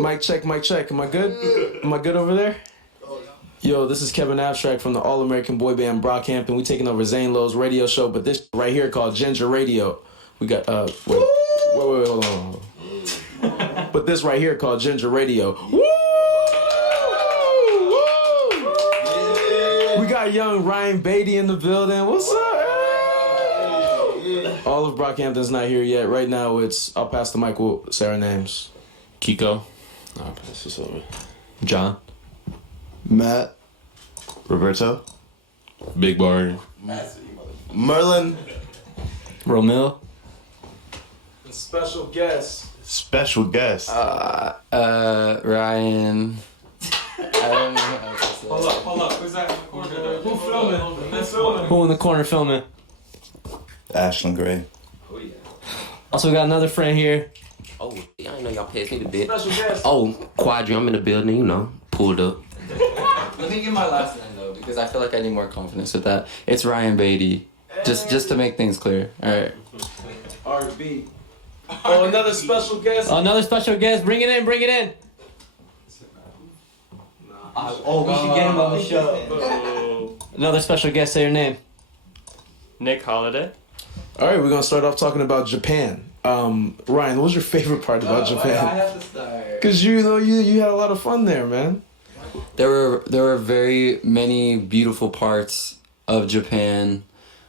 Mic check, mic check. Am I good? Am I good over there? Yo, this is Kevin Abstract from the All-American boy band Brockhampton. We taking over Zane Lowe's radio show, but this right here called Ginger Radio. We got, wait, hold on. But this right here called Ginger Radio. Woo! We got young Ryan Beatty in the building. What's up? All of Brockhampton's not here yet. Right now, I'll pass the mic with Sarah names. Kiko. I'll pass this over. John. Matt. Roberto. Big Bar. Merlin. Romil. And special guest. Special guest. Ryan. Hold up. Who's that in the corner? Who filming? Who in the corner filming? Ashlyn Gray. Oh, yeah. Also, we got another friend here. Oh, I didn't know y'all passed me the bit. Special guest. Oh, Quadri, I'm in the building, you know, pulled up. Let me get my last name though, because I feel like I need more confidence with that. It's Ryan Beatty. Just to make things clear. All right. R&B. Oh, another special guest. Another special guest. Bring it in. We should get him on the show. Another special guest. Say your name. Nick Holiday. All right, we're gonna start off talking about Japan. Ryan, what was your favorite part about I Japan? have to start. Cause you had a lot of fun there, man. There were very many beautiful parts of Japan.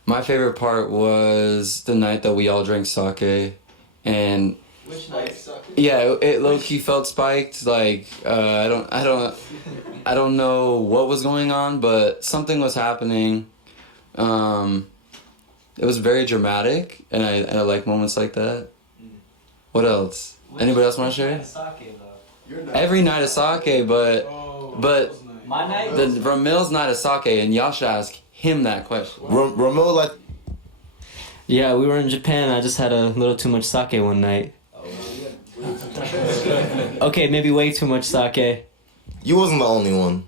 My favorite part was the night that we all drank sake, and Which night? yeah, it low key felt spiked. Like I don't know what was going on, but something was happening. It was very dramatic, and I like moments like that. What else? Anybody else want to share? Every night of sake, but My night. Ramil's night of sake, and y'all should ask him that question. Ramil, like, Yeah, we were in Japan. I just had a little too much sake one night. Okay, maybe way too much sake. you wasn't the only one.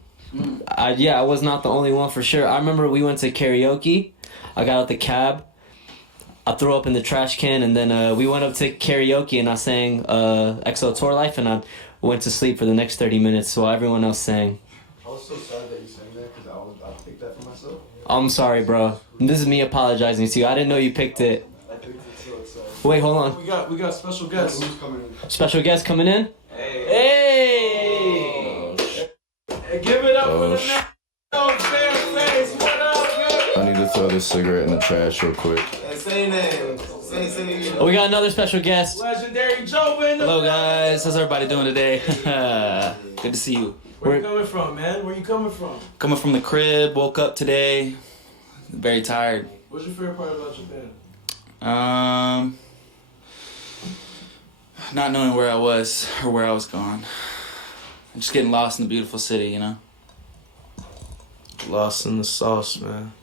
I was not the only one for sure. I remember we went to karaoke. I got out the cab. I threw up in the trash can, and then we went up to karaoke, and I sang EXO Tour Life, and I went to sleep for the next 30 minutes while everyone else sang. I was so sad that you sang that because I picked that for myself. I'm sorry, bro. This is me apologizing to you. I didn't know you picked it. I picked it so it's Wait, hold on. We got special guests. who's coming in? Special guest coming in? Hey! Give it up for the next. Fair face. What up, good? I need to throw this cigarette in the trash real quick. Say name. Say Oh, we got another special guest. Legendary Joe in the Hello guys, how's everybody doing today? Good to see you. Where you coming from, man? Where you coming from? Coming from the crib, woke up today, very tired. What's your favorite part about Japan? Not knowing where I was or where I was going. Just getting lost in the beautiful city, you know? Lost in the sauce, man.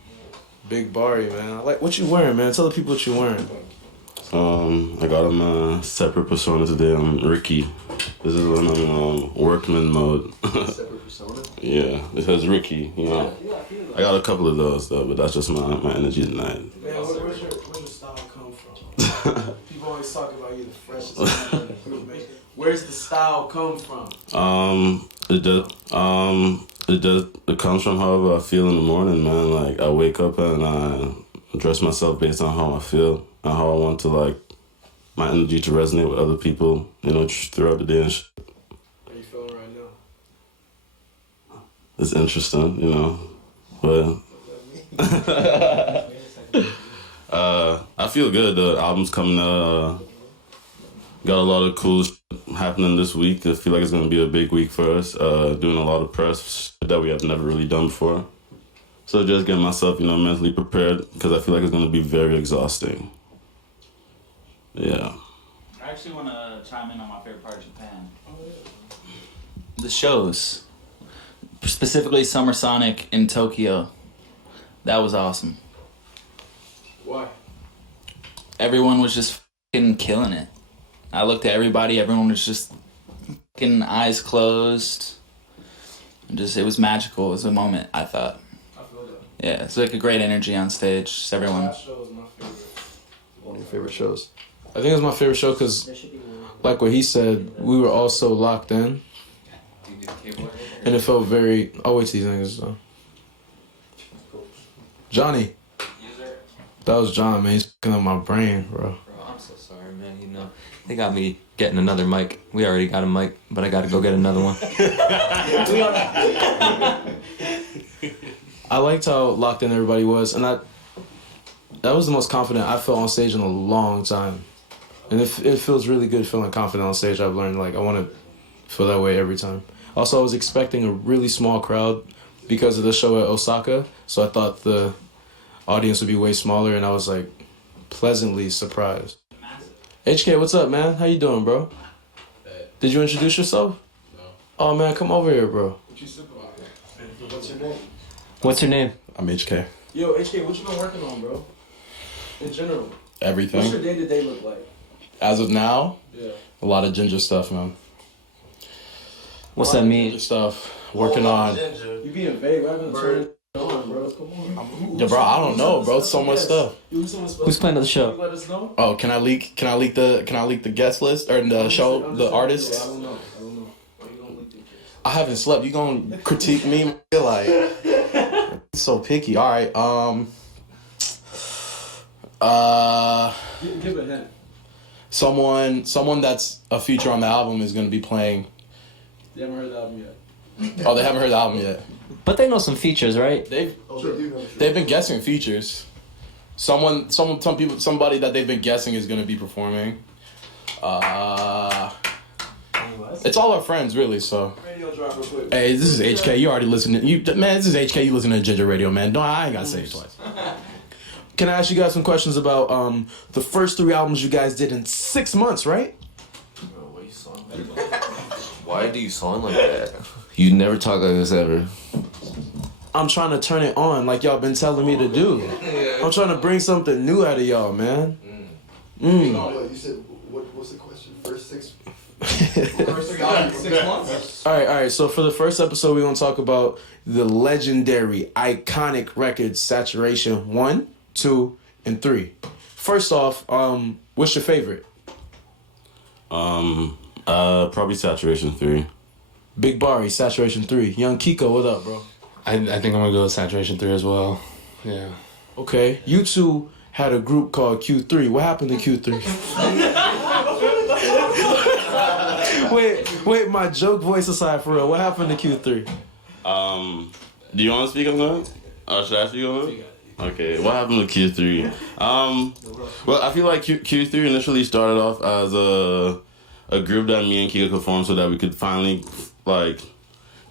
Big Barry, man. I like what you wearing, man. Tell the people what you wearing. I got him a separate persona today. I'm Ricky. This is when I'm workman mode. Separate persona? Yeah, it says Ricky. You know, I got a couple of those though, but that's just my energy tonight. Man, where's your style come from? People always talk about you the freshest man in the group, man. Where's the style come from? It comes from however I feel in the morning, man. Like I wake up and I dress myself based on how I feel and how I want to like my energy to resonate with other people, you know, throughout the day and shit. How you feeling right now? It's interesting, you know, but I feel good. The album's coming out. Got a lot of cool shit happening this week. I feel like it's gonna be a big week for us. Doing a lot of press that we have never really done before. So just getting myself, you know, mentally prepared because I feel like it's gonna be very exhausting. Yeah. I actually want to chime in on my favorite part of Japan. The shows. Specifically Summer Sonic in Tokyo. That was awesome. Why? Everyone was just fucking killing it. I looked at everybody, everyone was just fucking eyes closed. It was magical. It was a moment, I thought. I feel that. Yeah, it's like a great energy on stage. Just everyone. That show is my favorite. One of your favorite shows? I think it's my favorite show because like what he said, we were all so locked in, and it felt very. I'll wait till these niggas done. Johnny. That was John, man. He's fucking up my brain, bro. Bro, I'm so sorry, man. You know, they got me getting another mic. We already got a mic, but I gotta go get another one. I liked how locked in everybody was, and that was the most confident I felt on stage in a long time. And it feels really good feeling confident on stage. I've learned, like, I want to feel that way every time. Also, I was expecting a really small crowd because of the show at Osaka, so I thought the audience would be way smaller, and I was, like, pleasantly surprised. HK, what's up, man? How you doing, bro? Did you introduce yourself? No. Oh, man, come over here, bro. What you sipping on? What's your name? What's your name? I'm HK. Yo, HK, what you been working on, bro? In general. Everything. What's your day-to-day look like? As of now, Yeah. a lot of ginger stuff, man. What's that mean? Ginger stuff. Working on. You being vague. I haven't turned it on, bro. Come on. Yeah, bro, I don't know, bro. So much stuff. Who's playing on the show? Let us know. Oh, can I leak the guest list or the show, the artists? I don't know. Why you gonna leak the kids? I haven't slept. You gonna critique me? Like, so picky. All right. Give a hint. Someone that's a feature on the album is gonna be playing. You haven't heard the album yet. Oh, they haven't heard the album yet. But they know some features, right? They've been guessing features. Somebody that they've been guessing is gonna be performing. It's all our friends, really. So. Radio drop real quick. Hey, this is HK. You already listening? This is HK. You listening to Ginger Radio, man? No, I ain't gotta say it twice. Can I ask you guys some questions about the first 3 albums you guys did in 6 months, right? Why do you sound like that? You never talk like this ever. I'm trying to turn it on like y'all been telling me to do. I'm trying to bring something new out of y'all, man. You said, what's the question? First 6 months? All right. So for the first episode, we're going to talk about the legendary, iconic records, Saturation 1, 2, and 3. First off, what's your favorite? Probably Saturation 3. Big Barry, Saturation 3. Young Kiko, what up, bro? I think I'm gonna go with Saturation 3 as well. Yeah. Okay. You two had a group called Q3. What happened to Q3? Wait, my joke voice aside, for real. What happened to Q3? Do you want to speak on that? Or should I speak on that? Okay, what happened with Q3? Well, I feel like Q3 initially started off as a group that me and Kika could form so that we could finally, like,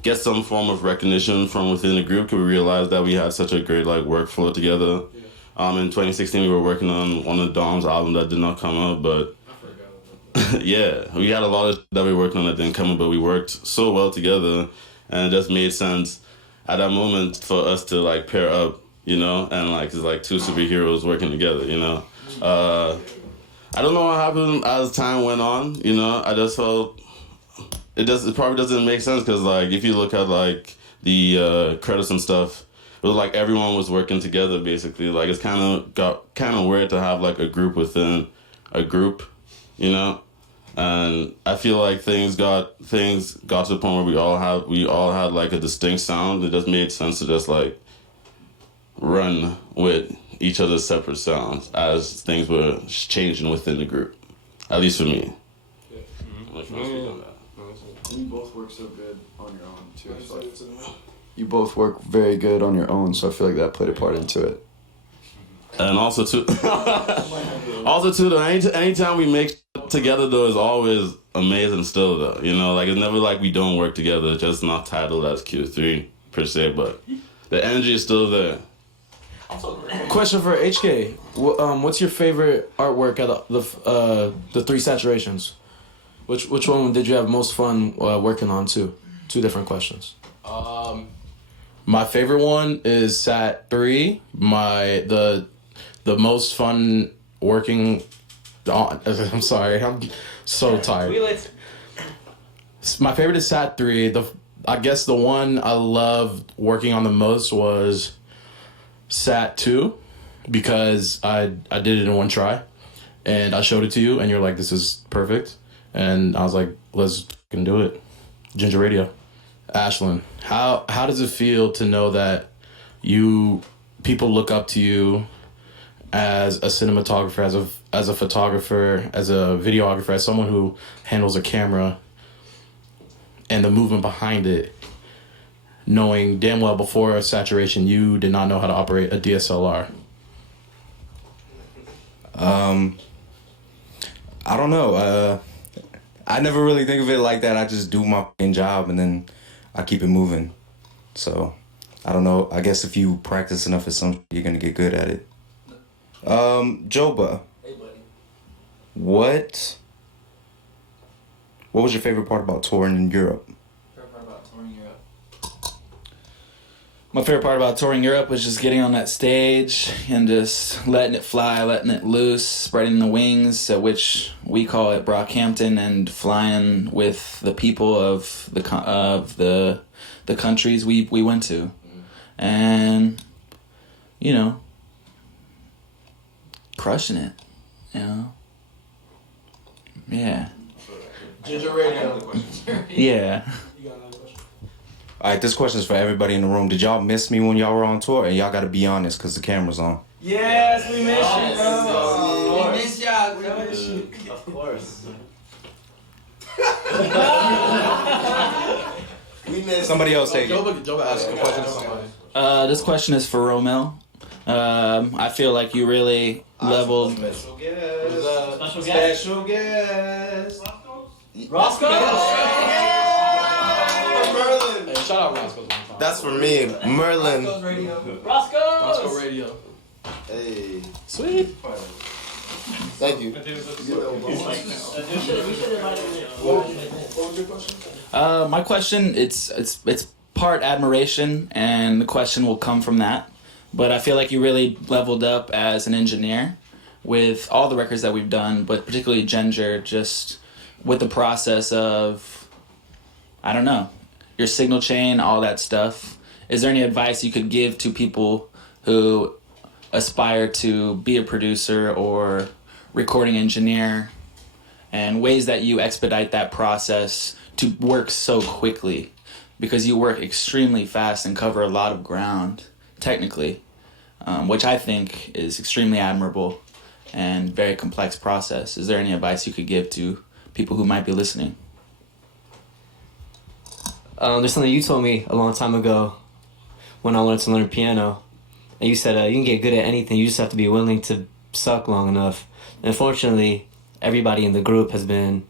get some form of recognition from within the group, because we realized that we had such a great, like, workflow together. In 2016, we were working on one of Dom's albums that did not come out, but yeah, we had a lot of that we were working on that didn't come out, but we worked so well together, and it just made sense at that moment for us to, like, pair up, you know, and, like, it's like 2 superheroes working together, you know. I don't know what happened as time went on, you know. I just felt it probably doesn't make sense, because, like, if you look at, like, the credits and stuff, it was like everyone was working together, basically. Like, it's kind of weird to have, like, a group within a group, you know. And I feel like things got to the point where we all had like a distinct sound. It just made sense to just, like, run with each other's separate sounds as things were changing within the group. At least for me. Yeah. You both work so good on your own too. So you both work very good on your own, so I feel like that played a part into it. And also too, though, anytime we make shit together, though, is always amazing still, though. You know, like, it's never like we don't work together. It's just not titled as Q3 per se, but the energy is still there. Question for HK. What's your favorite artwork out of the 3 Saturations? Which one did you have most fun working on too? 2 different questions. My favorite one is Sat 3. The most fun working on. I'm sorry, I'm so tired. My favorite is Sat 3. I guess the one I loved working on the most was Sat 2, because I did it in one try, and I showed it to you, and you're like, this is perfect. and I was like, let's fucking do it. Ginger Radio. Ashlyn, how does it feel to know that people look up to you as a cinematographer, as a photographer, as a videographer, as someone who handles a camera and the movement behind it, knowing damn well before Saturation you did not know how to operate a DSLR? I don't know. I never really think of it like that. I just do my fucking job and then I keep it moving. So, I don't know. I guess if you practice enough at something, you're going to get good at it. Joba. Hey, buddy. What was your favorite part about touring in Europe? My favorite part about touring Europe was just getting on that stage and just letting it fly, letting it loose, spreading the wings, at which we call it Brockhampton, and flying with the people of the countries we went to, and crushing it, yeah. Ginger Radio. Yeah. All right, this question is for everybody in the room. Did y'all miss me when y'all were on tour? And y'all got to be honest because the camera's on. Yes, we miss you, bro. We miss y'all, bro. Of course. Somebody else take it. Joba asked a question to somebody. This question is for Romel. I feel like you really leveled. Special guest. Roscoe? Merlin. Hey, shout out Roscoe. That's for me, Merlin. Roscoe Radio. Hey. Sweet. Thank you. My question, it's part admiration, and the question will come from that. But I feel like you really leveled up as an engineer with all the records that we've done, but particularly Ginger, just with the process of, I don't know, your signal chain, all that stuff. Is there any advice you could give to people who aspire to be a producer or recording engineer, and ways that you expedite that process to work so quickly? Because you work extremely fast and cover a lot of ground, technically, which I think is extremely admirable and very complex process. Is there any advice you could give to people who might be listening? There's something you told me a long time ago when I wanted to learn piano. And you said you can get good at anything, you just have to be willing to suck long enough. And fortunately, everybody in the group has been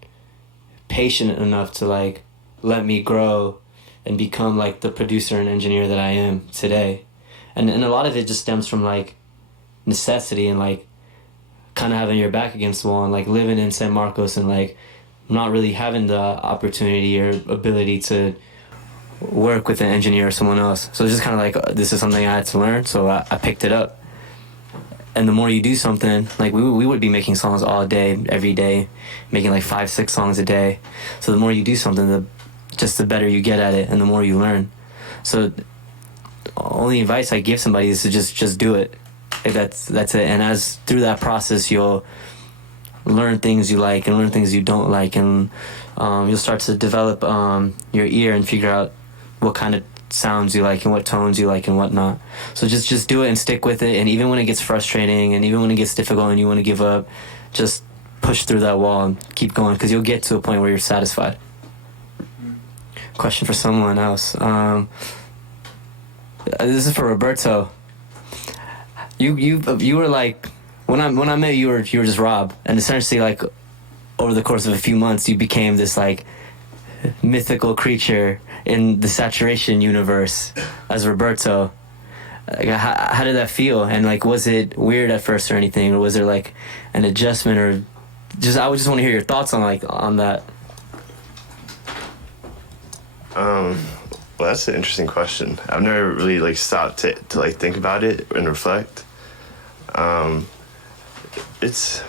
patient enough to let me grow and become the producer and engineer that I am today. And a lot of it just stems from necessity and kind of having your back against the wall and living in San Marcos and not really having the opportunity or ability to work with an engineer or someone else. So it's just kind of this is something I had to learn, so I picked it up. And the more you do something, we would be making songs all day, every day, making 5-6 songs a day. So the more you do something, the better you get at it and the more you learn. So the only advice I give somebody is to just do it. That's it. And as through that process, you'll learn things you like and learn things you don't like, and you'll start to develop your ear and figure out what kind of sounds you like and what tones you like and whatnot. So just do it and stick with it, and even when it gets frustrating and even when it gets difficult and you want to give up, just push through that wall and keep going, because you'll get to a point where you're satisfied. Question for someone else. This is for Roberto. You were when I met you, you were just Rob, and essentially over the course of a few months you became this mythical creature in the Saturation universe as Roberto. How did that feel? And was it weird at first or anything, or was there an adjustment, or I would just want to hear your thoughts on that. Well, that's an interesting question. I've never really stopped to think about it and reflect. It's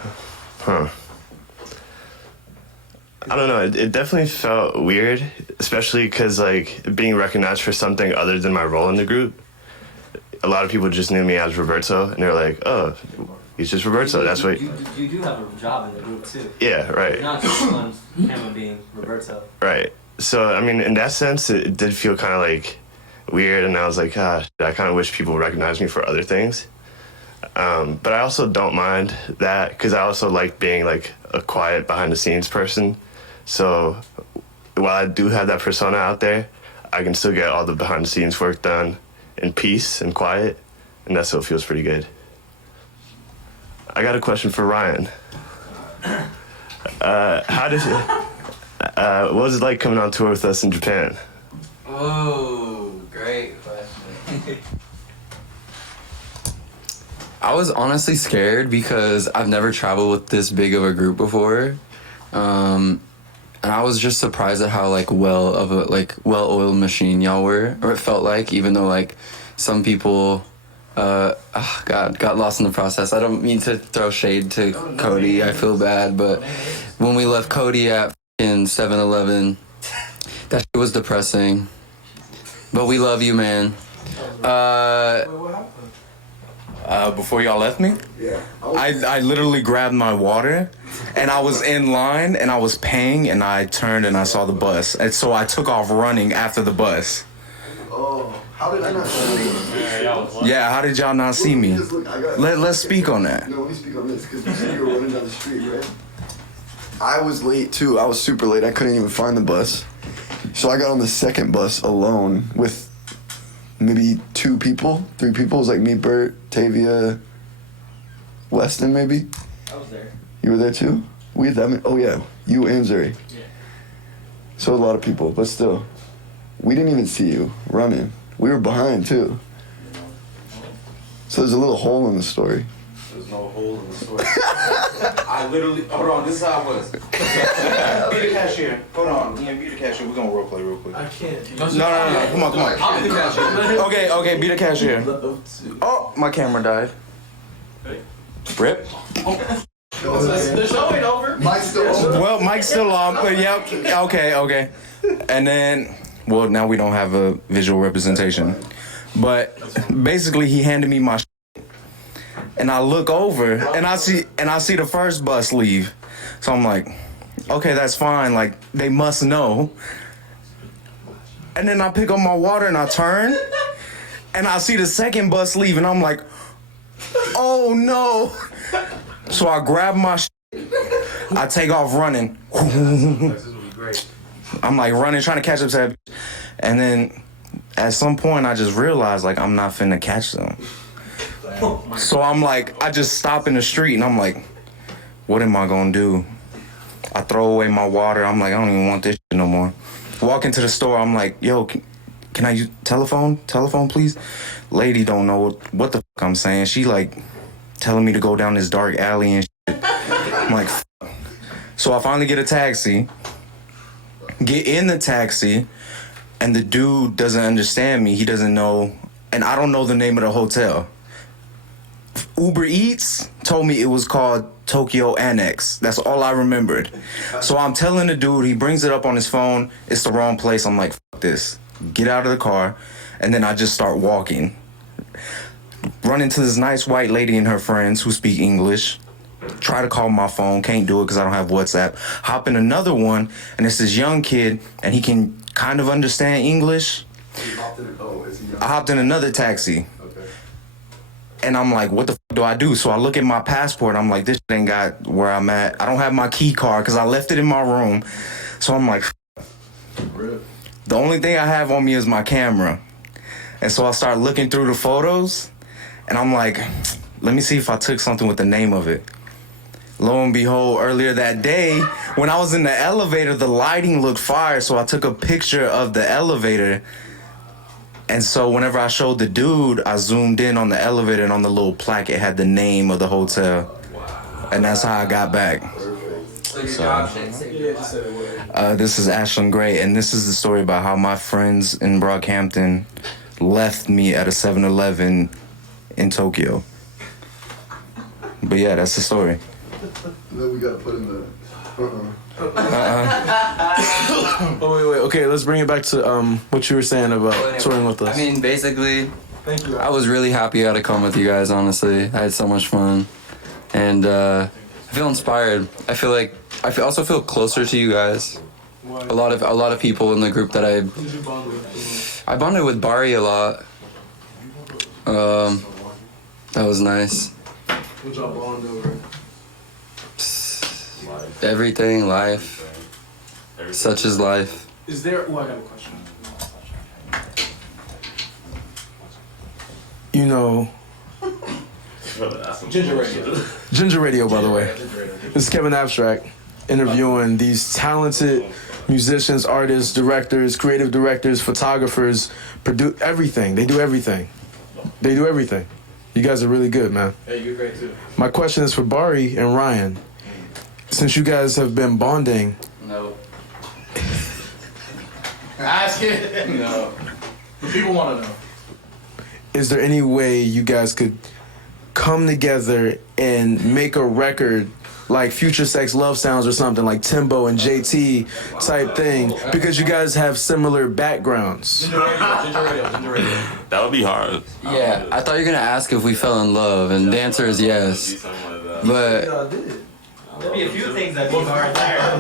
I don't know. It definitely felt weird, especially because being recognized for something other than my role in the group. A lot of people just knew me as Roberto, and they're like, "Oh, He's just Roberto. That's what. You do have a job in the group too. Yeah, right. You're not just on camera being Roberto. Right. So I mean, in that sense, it did feel kind of like weird, and I was like, I kind of wish people would recognize me for other things. But I also don't mind that because I also like being like a quiet behind the scenes person. So while I do have that persona out there, I can still get all the behind the scenes work done in peace and quiet, and that still feels pretty good. I got a question for Ryan. What was it like coming on tour with us in Japan? Oh, great question. I was honestly scared because I've never traveled with this big of a group before. And I was just surprised at how well-oiled machine y'all were, or it felt like, even though like some people got lost in the process. I don't mean to throw shade to Cody. I feel bad, but when we left Cody at in 7-Eleven, that shit was depressing. But we love you, man. Before y'all left me? Yeah. I literally grabbed my water and I was in line and I was paying and I turned and I saw the bus. And so I took off running after the bus. Oh, how did I not see you? Yeah, how did y'all not see me? Let's speak on that. No, let me speak on this because you said you were running down the street, right? I was late too. I was super late. I couldn't even find the bus. So I got on the second bus alone with maybe 3 people. It was like me, Bert, Tavia, Weston, maybe. I was there. You were there too? We had that many? Oh yeah, you and Zuri. Yeah. So a lot of people, but still, we didn't even see you running. We were behind too. So there's a little hole in the story. There's no hole in the story. I literally, hold on, this is how it was. Be the cashier. Hold on, Ian, be the cashier. We're gonna role play real quick. I can't. No, come on. I'll be the cashier. Okay, be the cashier. Oh, my camera died. Rip. The show ain't over. Mike's still on. Well, Mike's still on, but yep. Okay. And then, well, now we don't have a visual representation. But basically, he handed me my shit, and I look over, and I see the first bus leave. So I'm like, okay, that's fine. Like, they must know. And then I pick up my water, and I turn, and I see the second bus leave, and I'm like, oh, no. So I grab my shit. I take off running. I'm like running, trying to catch up to that bitch. And then at some point, I just realized, like, I'm not finna catch them. So I'm like, I just stop in the street, and I'm like, what am I gonna do? I throw away my water. I'm like, I don't even want this shit no more. Walk into the store. I'm like, yo, can I use telephone? Telephone, please? Lady don't know what the fuck I'm saying. She like telling me to go down this dark alley and shit. I'm like, fuck. So I finally get a taxi. Get in the taxi, and the dude doesn't understand me. He doesn't know, and I don't know the name of the hotel. Uber Eats told me it was called Tokyo Annex. That's all I remembered. So I'm telling the dude, he brings it up on his phone. It's the wrong place. I'm like, fuck this. Get out of the car. And then I just start walking. Run into this nice white lady and her friends who speak English. Try to call my phone. Can't do it because I don't have WhatsApp. Hop in another one, and it's this young kid, and he can kind of understand English. I hopped in another taxi. And I'm like, what the fuck do I do? So I look at my passport. I'm like, this ain't got where I'm at. I don't have my key card because I left it in my room. So I'm like, the only thing I have on me is my camera. And so I start looking through the photos. And I'm like, let me see if I took something with the name of it. Lo and behold, earlier that day, when I was in the elevator, the lighting looked fire. So I took a picture of the elevator. And so whenever I showed the dude, I zoomed in on the elevator, and on the little plaque, it had the name of the hotel. Wow. And that's how I got back. So, this is Ashlyn Gray, and this is the story about how my friends in Brockhampton left me at a 7-Eleven in Tokyo. But yeah, that's the story. Then we gotta put in the Oh, wait. Okay, let's bring it back to what you were saying about touring with us. I mean, basically, I was really happy I got to come with you guys, honestly. I had so much fun. and I feel inspired. I also feel closer to you guys. A lot of people in the group that I bonded with Bari a lot. That was nice. What y'all bond over? Everything, life. Such is life. Is there? Oh, I got a question. You know, Ginger Radio. Ginger Radio, by the way. This is Kevin Abstract interviewing these talented musicians, artists, directors, creative directors, photographers, produce everything. They do everything. They do everything. You guys are really good, man. Hey, you're great too. My question is for Bari and Ryan. Since you guys have been bonding. No. Ask it. No. The people want to know. Is there any way you guys could come together and make a record like Future Sex Love Sounds or something like Timbo and JT type thing? Because you guys have similar backgrounds. Ginger Radio. That would be hard. Yeah, I thought you were gonna ask if we fell in love, and the answer is yes. But There'd be a few things that'd be hard there. I'll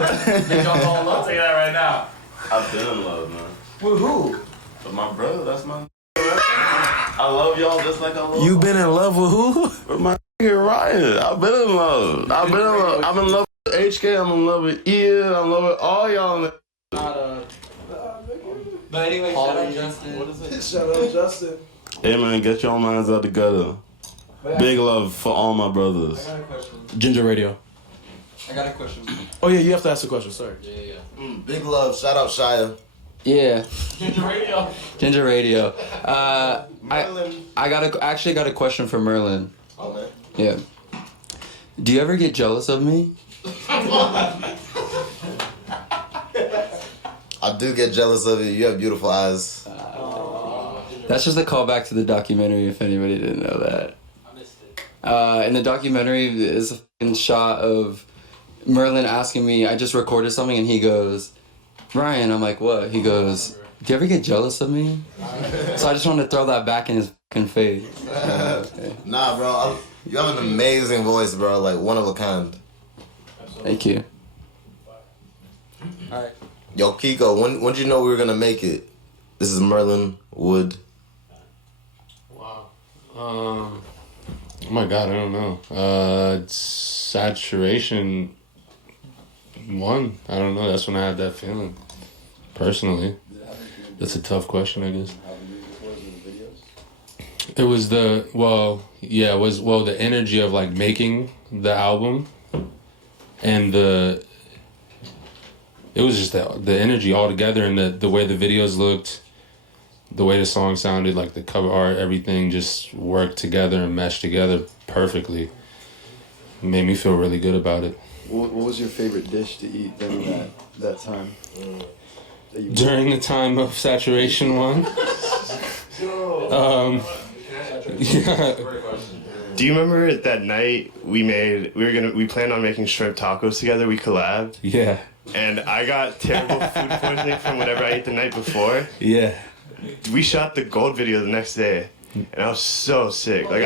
tell you that right now. I've been in love, man. With who? With my brother, that's my. I love y'all just like I love. You been in love with who? With my nigga Ryan. I've been in love. I'm in love with HK. I'm in love with Ian. I'm in love with all y'all. But anyway, shout out Justin. What is it? Shout out Justin. Hey man, get y'all minds out together. Big love for all my brothers. I got a question. Ginger Radio. I got a question. Oh yeah, you have to ask the question. Sorry. Yeah. Big love. Shout out Shia. yeah, Ginger Radio. Ginger Radio. I got a question for Merlin. Okay. Yeah. Do you ever get jealous of me? I do get jealous of you. You have beautiful eyes. That's just a callback to the documentary, if anybody didn't know that. I missed it. In the documentary is a fucking shot of Merlin asking me, I just recorded something, and he goes, Ryan, I'm like, what? He goes, do you ever get jealous of me? So I just wanted to throw that back in his fucking face. Nah, bro. You have an amazing voice, bro. Like, one of a kind. Thank you. Alright. Yo, Kiko, when did you know we were going to make it? This is Merlin Wood. Wow. Oh my God, I don't know. Saturation 1. I don't know. That's when I had that feeling. Personally, that's a tough question, I guess. It was the energy of like making the album, and it was just the energy all together, and the way the videos looked, the way the song sounded, like the cover art, everything just worked together and meshed together perfectly. It made me feel really good about it. What was your favorite dish to eat during that time? During the time of Saturation 1? Yeah. Do you remember that night we planned on making shrimp tacos together? We collabed. Yeah. And I got terrible food poisoning from whatever I ate the night before. Yeah. We shot the gold video the next day, and I was so sick. Like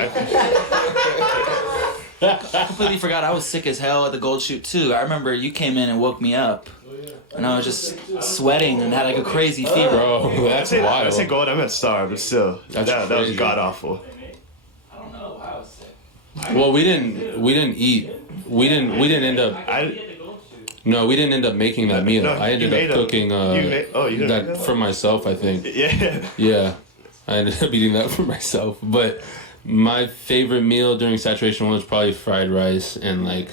I completely forgot I was sick as hell at the gold shoot too. I remember you came in and woke me up, and I was just sweating and had like a crazy fever. Bro, that's wild. I say gold, I meant star, but still, that was god awful. I don't know why I was sick. Well, we didn't eat. We didn't end up. No, we didn't end up making that meal. No, I ended up cooking that for myself, I think. Yeah. Yeah, I ended up eating that for myself. But my favorite meal during Saturation 1 was probably fried rice and like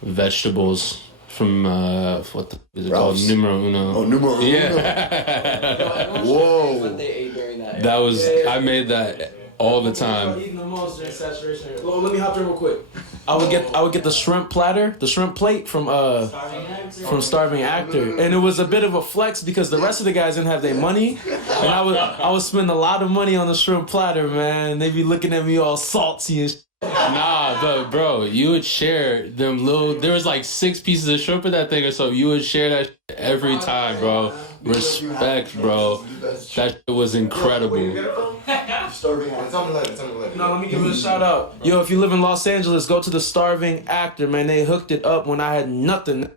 vegetables from what is it called? Numero Uno. Oh, Numero Uno. Yeah. Whoa. That was I made that all the time. Eating the most during Saturation. Well, let me hop in real quick. I would get the shrimp platter, the shrimp plate from Starving Actor, and it was a bit of a flex because the rest of the guys didn't have their money, and I would spend a lot of money on the shrimp platter, man. They be looking at me all salty and. Nah, but bro, you would share them little. There was like 6 pieces of shrimp in that thing or so. You would share that every time, bro. Respect, bro. That shit was incredible. Starving actor. It's on the letter. It's on the letter. No, let me give it a shout out. Yo, if you live in Los Angeles, go to the Starving Actor, man. They hooked it up when I had nothing.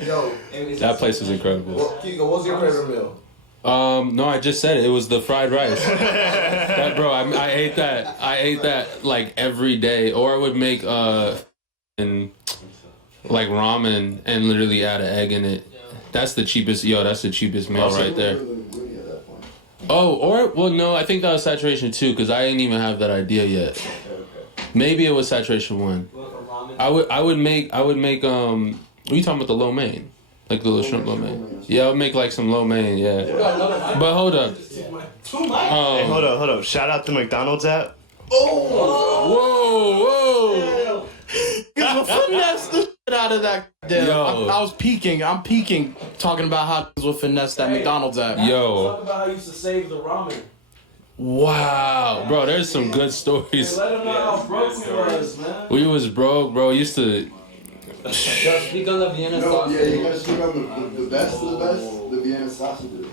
Yo, That place was incredible. Kiko, what's your favorite meal? No, I just said it. It was the fried rice. That, bro, I ate that. I ate that like every day. Or I would make and like ramen and literally add an egg in it. That's the cheapest. That's the cheapest meal right there. Oh, well, no, I think that was saturation 2 because I didn't even have that idea yet. Maybe it was saturation 1. I would make. What are you talking about, the lo mein? Like the little shrimp lo mein. Yeah, I would make like some lo mein. Yeah. But hold up. Hey, hold up. Shout out the McDonald's app. Whoa. Finesse the shit out of that. Damn. Yo. I was peeking. I'm peeking, talking about how niggas will finesse that McDonald's app. Yo. Talk about how you used to save the ramen. Wow, bro, there's some good stories. Let them know how broke we was, man. We was broke, bro. Used to. Speak on the Vienna sausage. Yeah, you gotta speak on the best of the best, the Vienna sausages.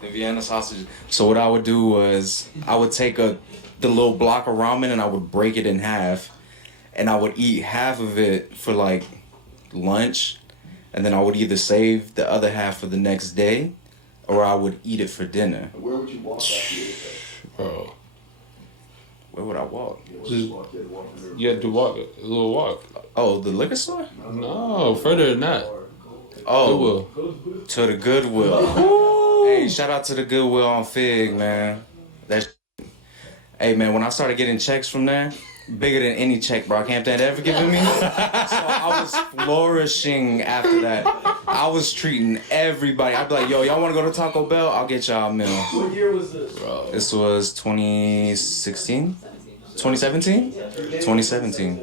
The Vienna sausages. So what I would do was I would take the little block of ramen and I would break it in half, and I would eat half of it for like lunch, and then I would either save the other half for the next day, or I would eat it for dinner. Where would you walk after you ate that? Bro, where would I walk? You had to walk a little walk. Oh, the liquor store? No, further than that. Oh, Goodwill. To the Goodwill. Hey, shout out to the Goodwill on Fig, man. Hey, man, when I started getting checks from there, bigger than any check Brockhampton had ever given me. So I was flourishing after that. I was treating everybody. I'd be like, yo, y'all want to go to Taco Bell? I'll get y'all a meal. What year was this? Bro. This was 2016? 2017? 2017.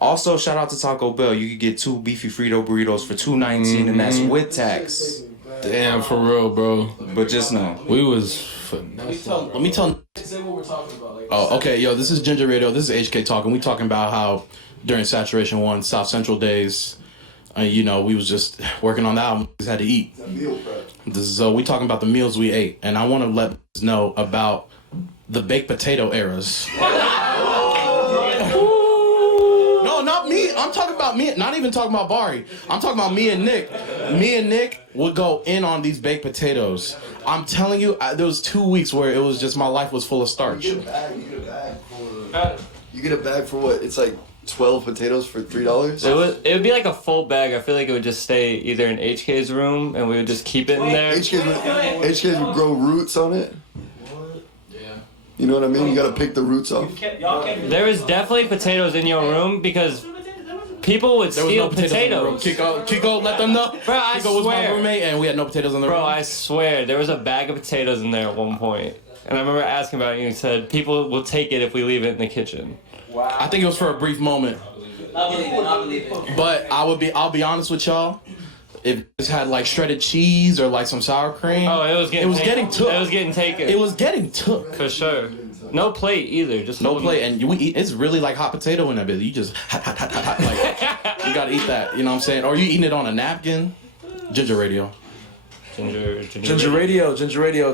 Also, shout out to Taco Bell. You could get 2 beefy Frito burritos for $2.19, and that's with tax. Damn, for real, bro. But just know, we was Let me tell. Say what we're talking about. Like, Oh, okay, yo, this is Ginger Radio. This is HK talking. We talking about how during Saturation 1, South Central days, we was just working on the album. We just had to eat. So we talking about the meals we ate, and I want to let us know about the baked potato eras. No, not me. I'm talking about me. Not even talking about Bari. I'm talking about me and Nick. Me and Nick would go in on these baked potatoes. I'm telling you, there was 2 weeks where it was just my life was full of starch. You get a bag for what? It's like 12 potatoes for $3? It would be like a full bag. I feel like it would just stay either in HK's room and we would just keep it in there. HKs would grow roots on it. You know what I mean? You gotta pick the roots off. There was definitely potatoes in your room because people would steal potatoes. Kiko, let them know. Bro, I Kiko was my swear. roommate, and we had no potatoes in the room. Bro, I swear, there was a bag of potatoes in there at one point. And I remember asking about it, and you said, people will take it if we leave it in the kitchen. Wow. I think it was for a brief moment. I believe it. But I'll be honest with y'all. If it had like shredded cheese or like some sour cream. Oh, it was getting took. It was getting taken. It was getting took. For sure. No plate either. Just no plate, and we eat. It's really like hot potato in that bit. You just hot, like you gotta eat that. You know what I'm saying? Or you eating it on a napkin? Ginger Radio. Ginger Radio,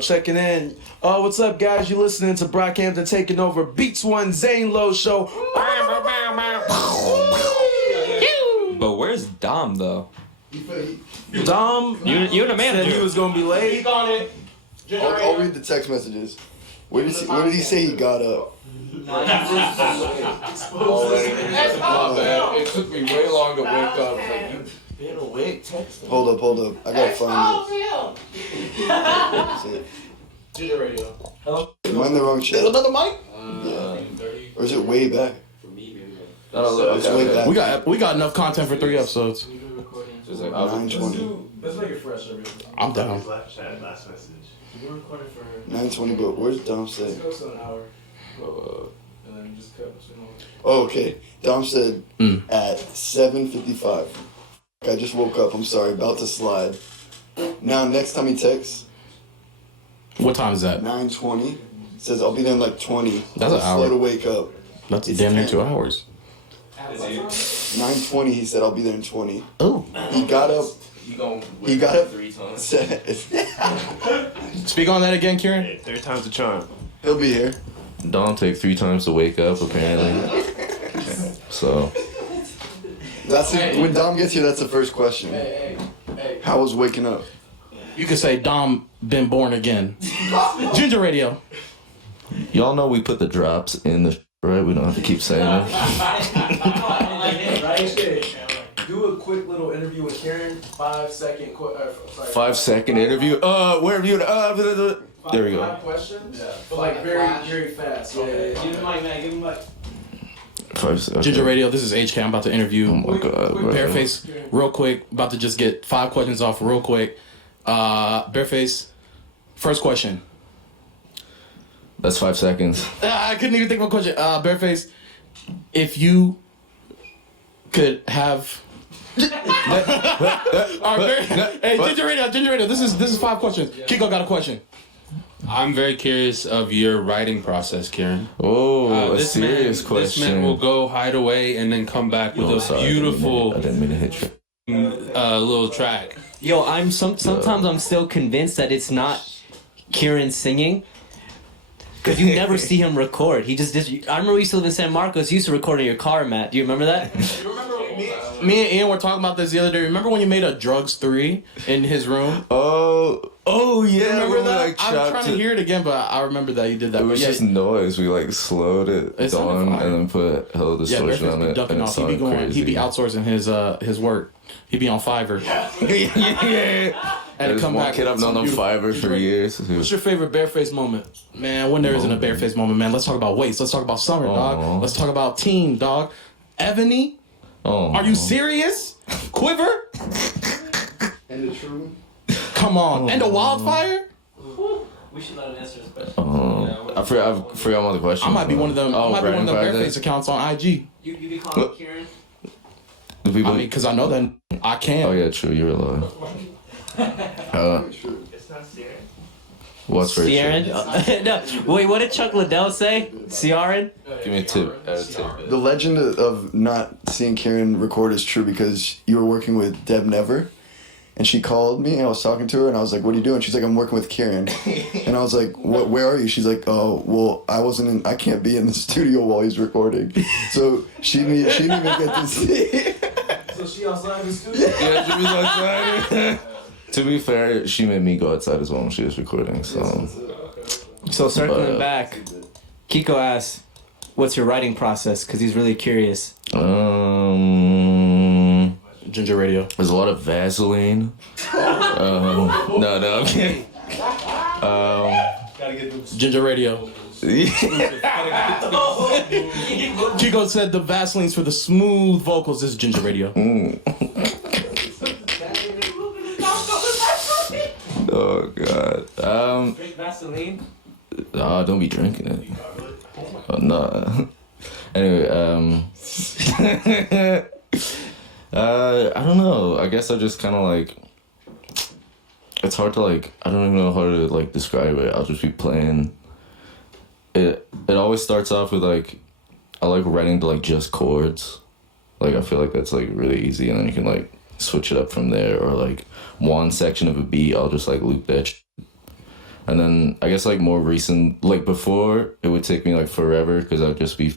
checking in. Oh, what's up, guys? You listening to Brockhampton taking over Beats One Zane Lowe show. But where's Dom though? Dom, you and a manager. said he was gonna be late. I'll read the text messages. Where did he say he got up? It took me way long to wake up. Hold up. I gotta find it. Ginger Radio. Am I in the wrong chat? Another mic? Or is it way back? It's way back. We got enough content for 3 episodes. 9:20. Let's make it fresh, everyone. I'm down. Last message. We're recording for 9:20, but where's Dom say? Let's go to an hour. And then just cut. Oh, okay. Dom said at 7:55. I just woke up. I'm sorry. About to slide. Now, next time he texts. What time is that? 9:20. Says I'll be there in like 20. That's an hour. Slow to wake up. That's damn near 2 hours. 9:20. He said I'll be there in 20. Oh. He got up He got it 3 times. Speak on that again, Kieran. Yeah, 3 times the charm. He'll be here. Dom take 3 times to wake up, apparently. So. When Dom gets here, that's the first question. How was waking up? You could say Dom been born again. Ginger Radio. Y'all know we put the drops in the right? We don't have to keep saying it. Do a quick little interview with Karen. 5 second. 5 second interview. Where have you? There we go. 5 questions. Yeah. But like very fast. Yeah. Give him mic, man. Give him mic. 5 seconds. Ginger Radio, this is HK. I'm about to interview Bareface real quick. About to just get 5 questions off real quick. Bareface, first question. That's 5 seconds. I couldn't even think of a question. Bareface, if you could have... Hey, Ginger Radio, this is 5 questions. Kiko got a question. I'm very curious of your writing process, Kieran. Oh, a serious question. This man will go hide away and then come back with a beautiful I didn't mean to hit you. Little track. Yo, sometimes I'm still convinced that it's not Kieran singing. Because you never see him record. He just I remember we used to live in San Marcos. He used to record in your car, Matt. Do you remember that? Me and Ian were talking about this the other day. Remember when you made a Drugs 3 in his room? Oh yeah. Remember that? Like, I'm trying to hear it again, but I remember that you did that. It was just noise. We like slowed it down and then put hella distortion on it. Ducking And off. He be outsourcing his work. He be on Fiverr. And come back. Kid, I've known on Fiverr for years. What's your favorite Bareface moment? Man, when there isn't a Bareface moment, man, let's talk about weights. Let's talk about summer, dog. Let's talk about team, dog. Ebony? Are you serious? Quiver? And the true? Come on. And the wildfire? We should let him answer this question. I forgot all the questions. I might be one of them. I might be one of them Bareface accounts on IG. You be calling Kieran? I mean, because I know that I can. Oh yeah, true. You're alive. It's not serious. What's for Ciaran? No, wait, what did Chuck Liddell say? Ciaran? Give me a tip. The legend of not seeing Kieran record is true because you were working with Deb Never, and she called me and I was talking to her and I was like, "What are you doing?" She's like, "I'm working with Kieran," and I was like, "Where are you?" She's like, "Oh, well, I can't be in the studio while he's recording," so she didn't even get to see. So she outside the studio? Yeah, she was outside. To be fair, she made me go outside as well when she was recording. So circling back, Kiko asked, "What's your writing process?" Because he's really curious. Ginger Radio. There's a lot of Vaseline. No, I'm kidding. Ginger Radio. Kiko said the Vaseline's for the smooth vocals. This is Ginger Radio. Oh God. Drink Vaseline? Don't be drinking it. Oh, no. Anyway, I don't know. I guess I just kind of like. It's hard to like. I don't even know how to like describe it. I'll just be playing. It always starts off with like, I like writing to like just chords. Like I feel like that's like really easy, and then you can like switch it up from there, or like one section of a beat, I'll just like loop that. And then I guess like more recent, like before, it would take me like forever because I'd just be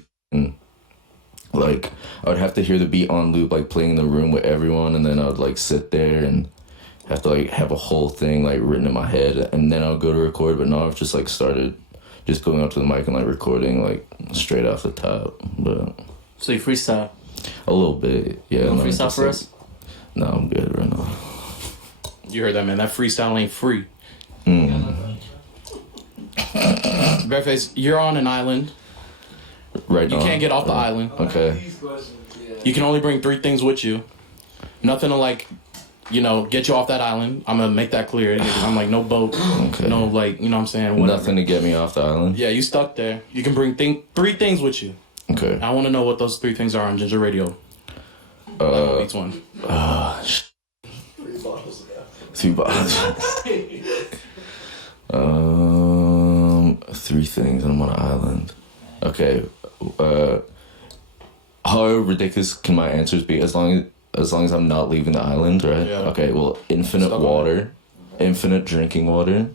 like, I would have to hear the beat on loop, like playing in the room with everyone, and then I would like sit there and have to like have a whole thing like written in my head, and then I'll go to record. But now I've just like started just going up to the mic and like recording like straight off the top. But so you freestyle? A little bit, yeah. You want freestyle for us? No, I'm good right now. You heard that, man. That freestyle ain't free. Bareface, you're on an island. Right now. You can't get off the island. Okay. You can only bring 3 things with you. Nothing to like, get you off that island. I'm gonna make that clear. I'm like, no boat. Okay. No, like, you know what I'm saying? Whatever. Nothing to get me off the island? Yeah, you stuck there. You can bring 3 things with you. Okay. I want to know what those 3 things are on Ginger Radio. Each one. 3 bottles. 3 things and I'm on an island. Okay. How ridiculous can my answers be? As long as long as I'm not leaving the island, right? Yeah. Okay, well, infinite water, infinite drinking water.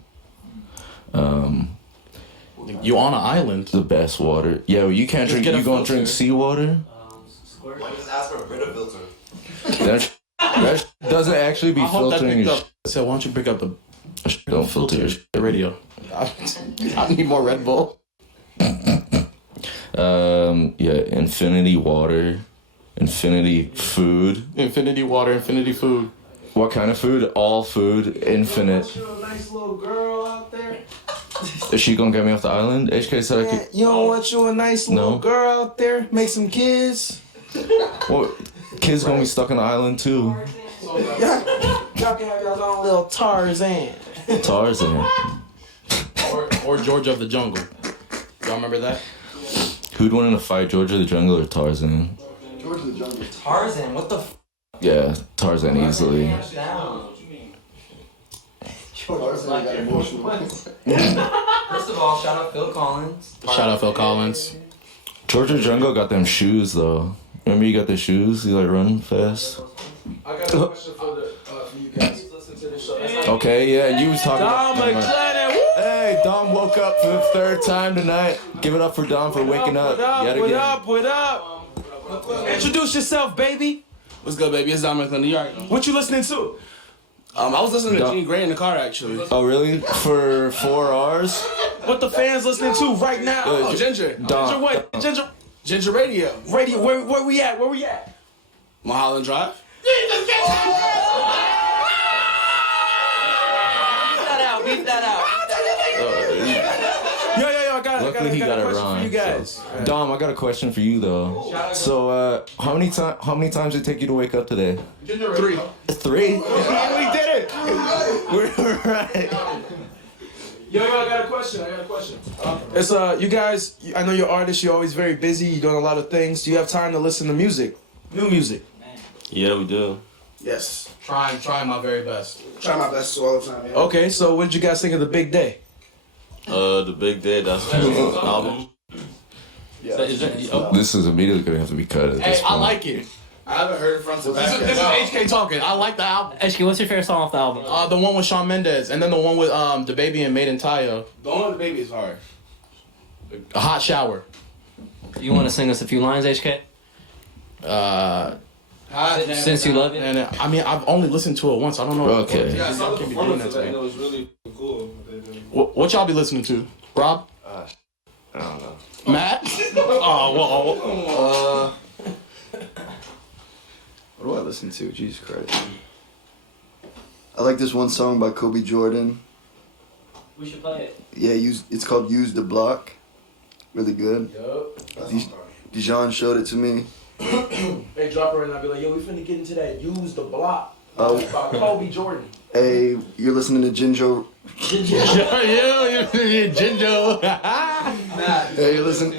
You on an island? The best water. Yeah, well, you can't Just drink. get a You gonna filter. drink seawater? Just ask for a Brita filter. That doesn't actually be I hope that filtering picked your up. So why don't you pick up the Don't filter your the radio? I need more Red Bull. Yeah, infinity water, infinity food. Infinity water, infinity food. What kind of food? All food, infinite. Nice little girl out there. Is she gonna get me off the island? HK said I could. You don't want you a nice little No. girl out there? Make some kids. Well, kids gonna be stuck on the island too. Y'all can have y'all own little Tarzan. Tarzan. Or George of the Jungle. Y'all remember that? Who'd win in a fight, George of the Jungle or Tarzan? George of the Jungle. Tarzan, what the f? Yeah, Tarzan easily. Down. Tarzan got emotional. First of all, shout out Phil Collins. Shout out Phil Collins. George of the Jungle got them shoes though. Remember you got the shoes? You like run fast. I got a question for you guys. Listen to this show. Okay, yeah, you was talking Dom about. McClennan. Hey, Dom woke up for the third time tonight. Give it up for Dom for waking up. Yet What again. up? What up? Introduce yourself, baby. What's good, baby? It's Don McClennan. You already know. What you listening to? I was listening to Gene Gray in the car, actually. Oh, really? For 4 hours? What the fans listening to right now? Oh, Ginger. Dom. Ginger what? Ginger Radio. Radio. Where we at? Where we at? Mulholland Drive. Beat that out. Yo, I got it. Luckily, he got it a question wrong. for you guys. Dom, I got a question for you though. So, how many times did it take you to wake up today? 3. 3? We did it. We're right. Yo, I got a question. It's you guys. I know you're artists. You're always very busy. You're doing a lot of things. Do you have time to listen to music? New music. Yeah, we do. Yes. Trying my very best. Try my best all the time, yeah. Okay, so what did you guys think of the big day? The Big Day, that's the album. Yeah. This is immediately gonna have to be cut at this Hey, I point. like it. I haven't heard it front to back. This is HK talking. I like the album. HK, what's your favorite song off the album? The one with Shawn Mendes, and then the one with the baby and Made in Tayo. The one with the baby is hard. A Hot Shower. You want to sing us a few lines, HK? Since you love it. And I mean, I've only listened to it once. I don't know. Okay. Yeah, I saw Y'all the can't be doing performance that of to that, and me. it was really cool. What y'all be listening to, Rob? I don't know. Matt? Oh, What do I listen to? Jesus Christ. I like this one song by Kobe Jordan. We should play it. Yeah, it's called Use the Block. Really good. Dijon showed it to me. Hey, drop her and I'll be like, yo, we finna get into that. Use the block. Oh. By Kobe Jordan. Hey, you're listening to Ginger. Ginger. Hey, you're listening.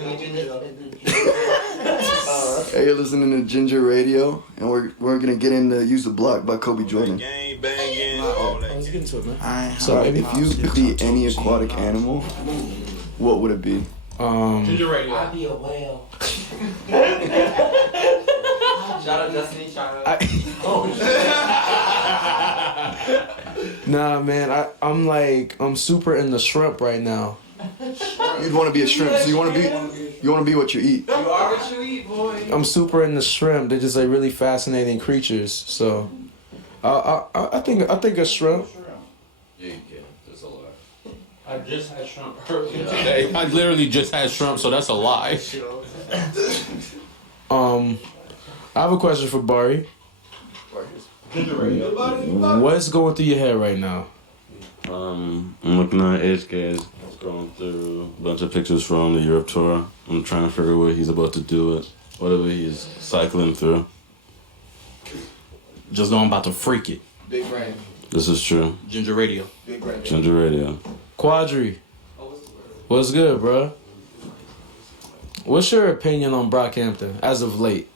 Hey, you're listening to Ginger Radio, and we're gonna get into Use the Block by Kobe Jordan. Let's get into it, man. So, if you could be any aquatic animal, what would it be? Ginger Radio. I'd be a whale. Shout out Destiny. Shout out. Nah, man, I'm super into shrimp right now. You'd want to be a shrimp, so you want to be what you eat. You are what you eat, boy. I'm super into shrimp. They're just like really fascinating creatures. So, I think a shrimp. Yeah, you can. That's a lie. I just had shrimp earlier today. I literally just had shrimp, so that's a lie. I have a question for Bari. What's going through your head right now? I'm looking at HK, scrolling through a bunch of pictures from the Europe tour. I'm trying to figure what he's about to do it, whatever he's cycling through. Just know I'm about to freak it. Big brain. This is true. Ginger Radio. Big brain. Ginger Radio. Quadri. What's good, bro? What's your opinion on Brockhampton as of late?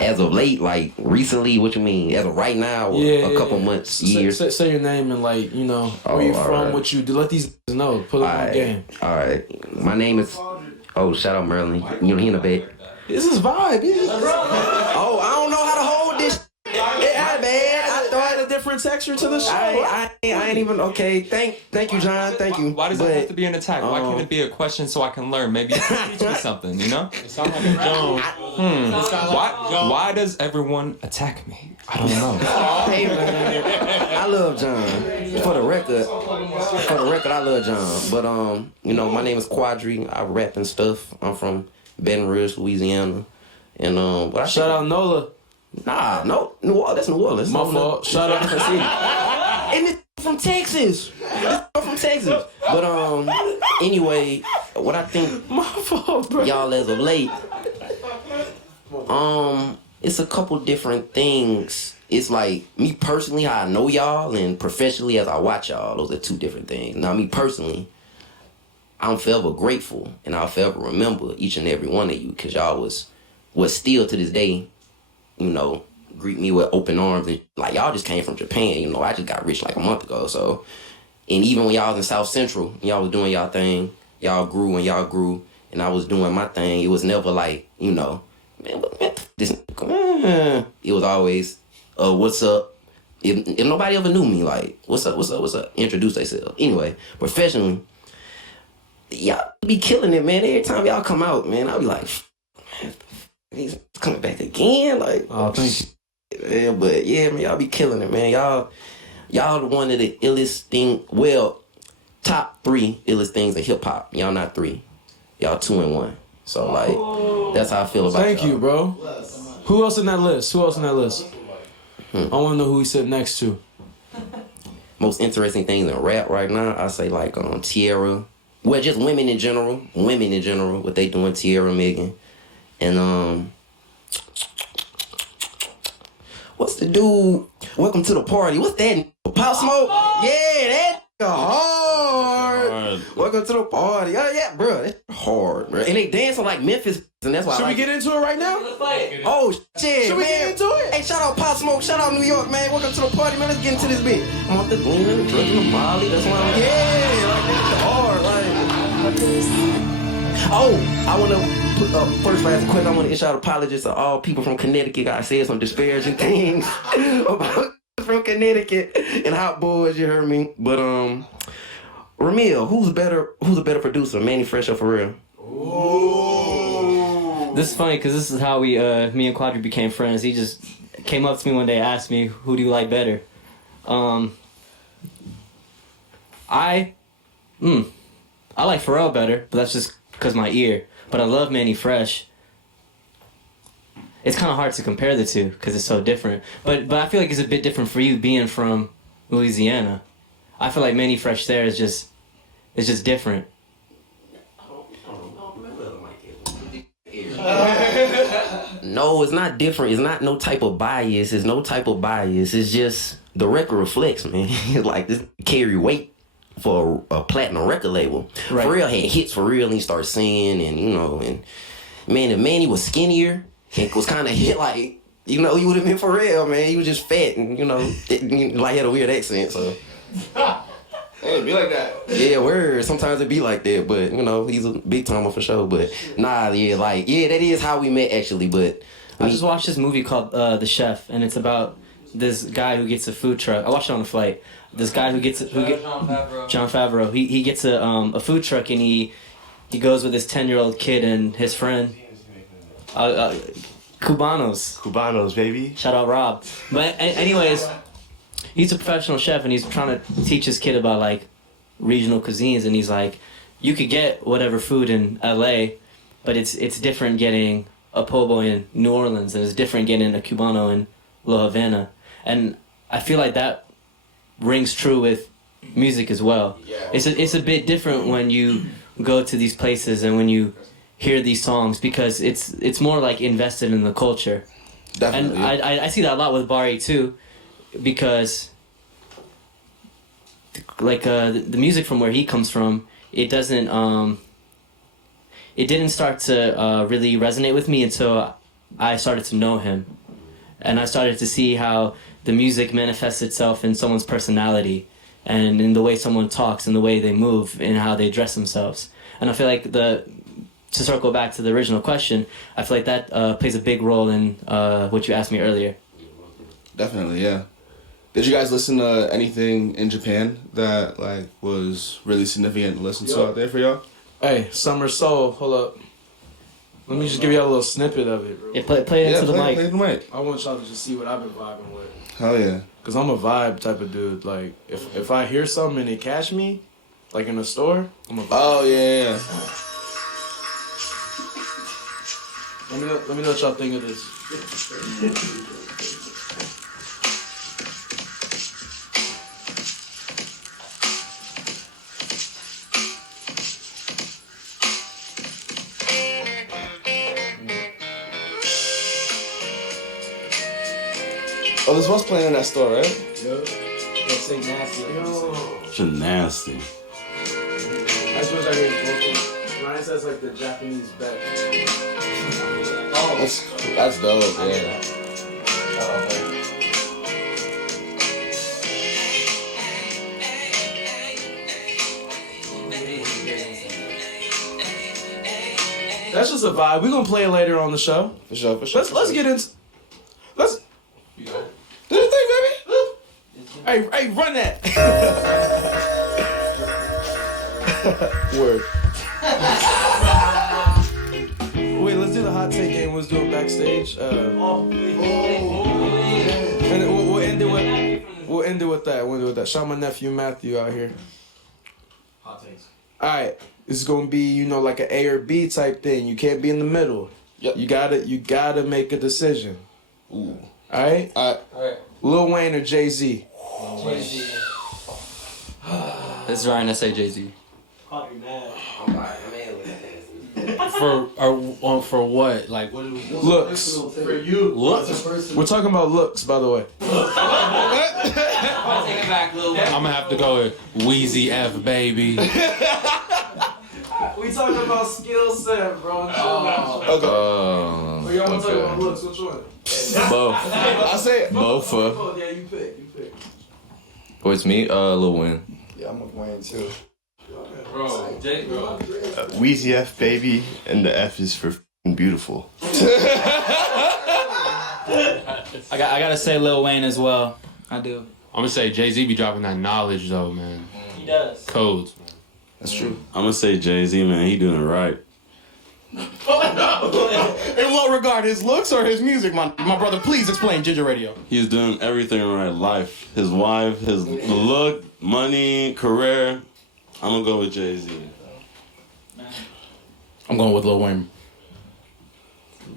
As of late, like recently, what you mean? As of right now, or a couple months, years? Say your name and where you all from, right. what you do. Let these guys know. Put it on game. All right. My name is. Oh, shout out Merlin. You know he in the bed. This is vibe. Oh, I don't know how to hold different texture to the show. I ain't even okay. Thank you, John. Thank you. Why does it have to be an attack? Why can't it be a question so I can learn? Maybe you can teach me something, you know? It sounds like a John. Why does everyone attack me? I don't know. Hey man, I love John. For the record, I love John. But you know, my name is Quadri. I rap and stuff. I'm from Baton Rouge, Louisiana, and but I shout out Nola. Nah, no, New Orleans. That's New Orleans. My fault. Shout out. And it's from Texas. It's from Texas. But anyway, what I think my fault, bro. Y'all as of late, it's a couple different things. It's like me personally, how I know y'all, and professionally as I watch y'all. Those are two different things. Now, me personally, I'm forever grateful, and I'll forever remember each and every one of you, because y'all was still to this day, you know, greet me with open arms. And like, y'all just came from Japan, you know. I just got rich like a month ago, so. And even when y'all was in South Central, y'all was doing y'all thing, y'all grew and y'all grew, and I was doing my thing. It was never like, you know, man, it was always, what's up? If nobody ever knew me, like, what's up? Introduce themselves. Anyway, professionally, y'all be killing it, man. Every time y'all come out, man, I'll be like, man, he's coming back again. Like, oh, thank you. Yeah, but yeah, man, y'all be killing it, man. Y'all one of the illest thing. Well, top 3 illest things in hip hop. Y'all not 3. Y'all 2 and 1. So like, that's how I feel about. Thank y'all. you, bro. Who else in that list? I want to know who he said next to. Most interesting things in rap right now, I say like Tierra. Well, just women in general. What they doing, Tierra, Megan, and what's the dude? Welcome to the party. What's that? Pop Smoke? Yeah, that hard. Welcome to the party. Oh yeah, bro, that's hard, bro. And they dancing like Memphis, and that's why. Should we get into it right now? Oh shit, Should we get into it? Hey, shout out Pop Smoke, shout out New York, man. Welcome to the party, man. Let's get into this bit. I'm off the gleam and the drug and the Molly. That's why I'm like that's hard, like. Oh, I wanna put first last quick. I wanna issue out apologies to all people from Connecticut. I said some disparaging things about from Connecticut and hot boys. You heard me, but Ramil, who's a better producer, Manny Fresh or For Real? This is funny because this is how me and Quadri became friends. He just came up to me one day, asked me, "Who do you like better?" I like Pharrell better, but that's just because my ear. But I love Manny Fresh. It's kind of hard to compare the two because it's so different. But I feel like it's a bit different for you being from Louisiana. I feel like Manny Fresh there is just different. No, it's not different. It's not no type of bias. It's no type of bias. It's just the record reflects, man. Like this carry weight for a platinum record label. Right. For Real had hits for real, and he started singing, and you know, and man, if Manny was skinnier, it was kind of hit like, you know, he would have been For Real, man. He was just fat, and you know, like he had a weird accent, so. It be like that. Yeah, word. Sometimes it be like that, but you know, he's a big timer for sure. But nah, yeah, like that is how we met actually. But I just watched this movie called The Chef, and it's about this guy who gets a food truck. I watched it on the flight. This guy John Favreau. He gets a food truck, and he goes with his 10-year-old kid and his friend. Cubanos, baby. Shout out Rob. But anyways, he's a professional chef, and he's trying to teach his kid about like regional cuisines, and he's like, you could get whatever food in LA, but it's different getting a po' boy in New Orleans, and it's different getting a Cubano in La Havana. And I feel like that rings true with music as well. It's a bit different when you go to these places and when you hear these songs, because it's more like invested in the culture. Definitely. And I see that a lot with Bari too, because like the music from where he comes from, it didn't start to really resonate with me until I started to know him, and I started to see how the music manifests itself in someone's personality and in the way someone talks and the way they move and how they dress themselves. And I feel like to circle back to the original question, I feel like that plays a big role in what you asked me earlier. Definitely, yeah. Did you guys listen to anything in Japan that like was really significant to listen to out there for y'all? Hey, Summer Soul, hold up. Let me just give y'all a little snippet of it. Yeah, play it into the mic. Play the mic. I want y'all to just see what I've been vibing with. Hell yeah. Cause I'm a vibe type of dude. Like if I hear something and it catch me, like in a store, I'm a vibe. Oh yeah. Let me know what y'all think of this. Oh, this was playing in that store, right? Yep. That's say nasty. Shit nasty. That's what I hear is vocal. Ryan says like the Japanese bet. Oh, that's dope. Yeah. That's just a vibe. We're gonna play it later on the show. For sure. Let's get into. Let's. Do the thing, baby. Hey, run that. Word. Wait, let's do the hot take game. Let's do it backstage. And we'll end it with that. We'll end it with that. Shout out my nephew Matthew out here. Hot takes. All right, it's gonna be like an A or B type thing. You can't be in the middle. Yep. You gotta make a decision. Ooh. All right. All right. Lil Wayne or Jay-Z? Jay-Z. This is Ryan. I say Jay-Z. For what? Like what? Looks. For you. Looks. We're talking about looks, by the way. I'll take it back, Lil Wayne. I'm gonna have to go with Wheezy F, baby. We talking about skill set, bro. Okay. Or y'all want to talk about looks? Which one? Both. I say it. Both. Yeah, you pick. Oh, it's me. Lil Wayne. Yeah, I'm with Wayne too. Bro, Jake, bro. Wheezy F, baby, and the F is for f***ing beautiful. I gotta say Lil Wayne as well. I do. I'm gonna say Jay-Z be dropping that knowledge though, man. He does. Codes. Man. That's true. I'm gonna say Jay-Z, man. He doing it right. In what regard, his looks or his music, my brother? Please explain Ginger Radio. He's doing everything right. Life, his wife, his look, money, career. I'm gonna go with Jay-Z. I'm going with Lil Wayne.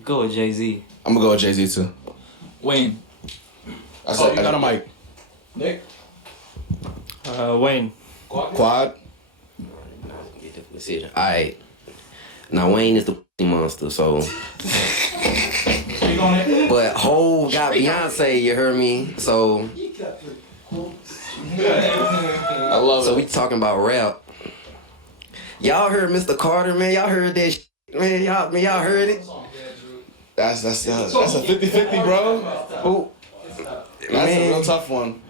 Go with Jay-Z. I'm gonna go with Jay-Z too. Wayne. I said, You got a mic. Nick? Wayne. Quad. Decision. Alright. Now Wayne is the monster, so. But Hov got Beyonce, you heard me? So. I love it. So we talking about rap. Y'all heard Mr. Carter, man? Y'all heard that shit, man? Y'all heard it? That's a 50-50, bro. Oh. That's a real tough one.